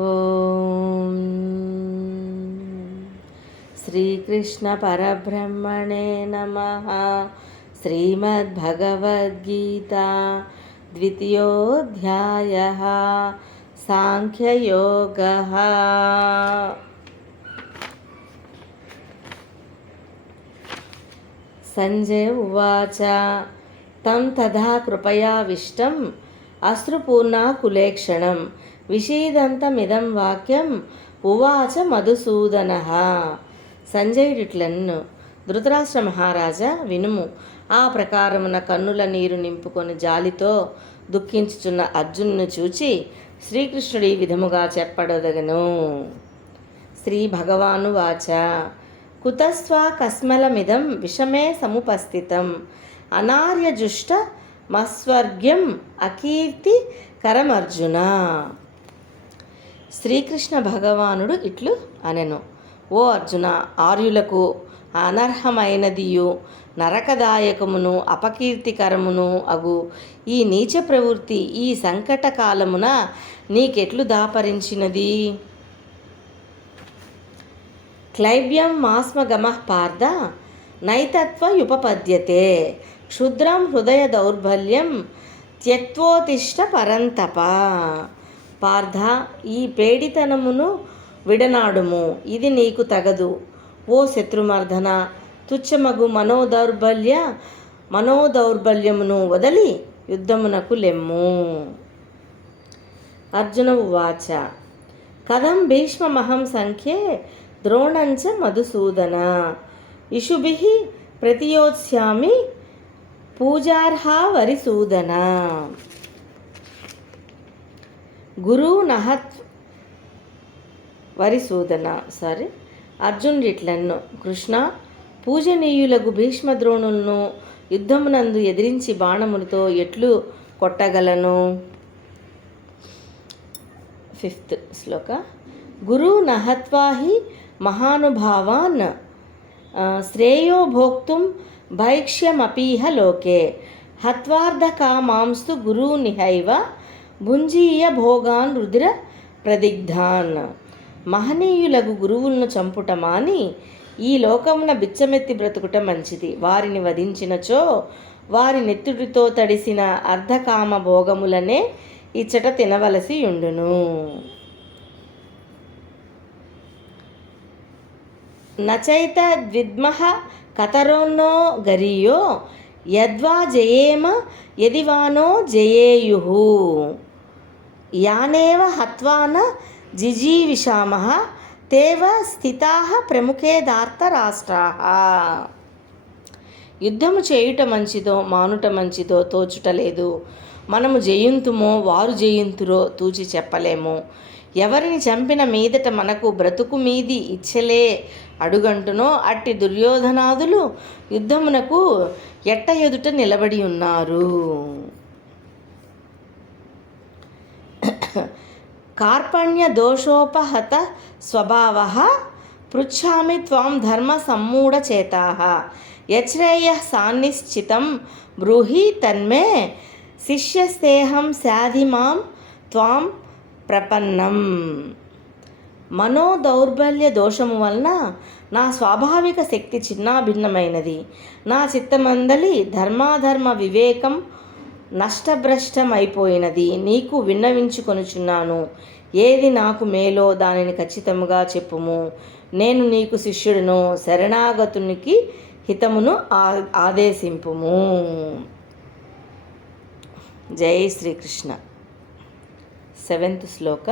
ఓం శ్రీకృష్ణ పరబ్రహ్మణే నమః. శ్రీమద్భగవద్గీత ద్వితీయోऽధ్యాయः సాంఖ్యయోగः. సంజయ ఉవాచ తం తథా కృపయావిష్టం అశ్రుపూర్ణాకులేక్షణం విషీదంతమిదం వాక్యం ఉవాచ మధుసూదనః. సంజయుడిట్లన్ను, ధృతరాష్ట్ర మహారాజా వినుము. ఆ ప్రకారమున కన్నుల నీరు నింపుకొని జాలితో దుఃఖించుచున్న అర్జునుని చూచి శ్రీకృష్ణుడు ఈ విధముగా చెప్పడదగను. శ్రీ భగవాను వాచ కుతస్వా కస్మలమిదం విషమే సముపస్థితం అనార్యజుష్ట మస్వర్గ్యం అకీర్తి కరమర్జున. శ్రీకృష్ణ భగవానుడు ఇట్లు అనెను. ఓ అర్జున, ఆర్యులకు అనర్హమైనదియు నరకదాయకమును అపకీర్తికరమును అగు ఈ నీచ ప్రవృత్తి ఈ సంకట కాలమున నీకెట్లు దాపరించినది? క్లైబ్యం మాస్మగమః పార్థ నైతత్వయుపపద్యతే క్షుద్రం హృదయ దౌర్బల్యం త్యక్తోత్తిష్ట పరంతప. పార్థ, ఈ పేడితనమును విడనాడుము, ఇది నీకు తగదు. ఓ శత్రుమర్దన, తుచ్చమగు మనోదౌర్బల్యమును వదలి యుద్ధమునకు లెమ్ము. అర్జున ఉవాచ కథం భీష్మమహం సంఖ్యే ద్రోణంచ మధుసూదన ఇషుభిః ప్రతియోత్స్యామి పూజార్హా వరిసూదన. అర్జునుడిట్లన్ను, కృష్ణ, పూజనీయులకు భీష్మద్రోణులను యుద్ధమునందు ఎదిరించి బాణములతో ఎట్లు కొట్టగలను? 5th శ్లోక. గురు నహత్వా హి మహానుభావాన్ శ్రేయో భోక్తుం భైక్ష్యమపీహ లోకే హత్వార్ధకామాంస్తు గురూనిహైవ భుంజీయ భోగాన్ రుధిర ప్రదిగ్ధాన్. మహనీయులకు గురువులను చంపుట మాని ఈ లోకమున బిచ్చమెత్తి బ్రతుకుట మంచిది. వారిని వధించినచో వారి నెత్తుడితో తడిసిన అర్ధకామ భోగములనే ఇచ్చట తినవలసి యుండును. నచైత ద్విద్మః కతరోన్నో గరీయో యద్వా జయేమ యదివానో జయేయుః యానేవ హత్వాన జిజీవిషామః తేవ స్థితాః ప్రముఖే ధార్తరాష్ట్రాః. యుద్ధము చేయుట మంచిదో మానుట మంచిదో తోచుటలేదు. మనము జయింతుమో వారు జయింతురో తూచి చెప్పలేము. ఎవరిని చంపిన మీదట మనకు బ్రతుకు మీది ఇచ్చలే అడుగంటునో అట్టి దుర్యోధనాదులు యుద్ధమునకు ఎట్ట ఎదుట నిలబడి ఉన్నారు. కార్పణ్య దోషోపహత స్వభావః పృచ్ఛామి త్వాం ధర్మ సమ్మూఢచేతాః యచ్రేయః సాన్నిశ్చితం బ్రూహి తన్మే శిష్యస్తేహం శాధి మాం త్వాం ప్రపన్నం. మనోదౌర్బల్య దోషము వలన నా స్వాభావిక శక్తి చిన్నాభిన్నమైనది. నా చిత్తమందలి ధర్మాధర్మ వివేకం నష్టభ్రష్టమైపోయినది. నీకు విన్నవించుకొనుచున్నాను. ఏది నాకు మేలో దానిని ఖచ్చితముగా చెప్పుము. నేను నీకు శిష్యుడును. శరణాగతునికి హితమును ఆదేశింపుము. జై శ్రీకృష్ణ. 7th శ్లోక.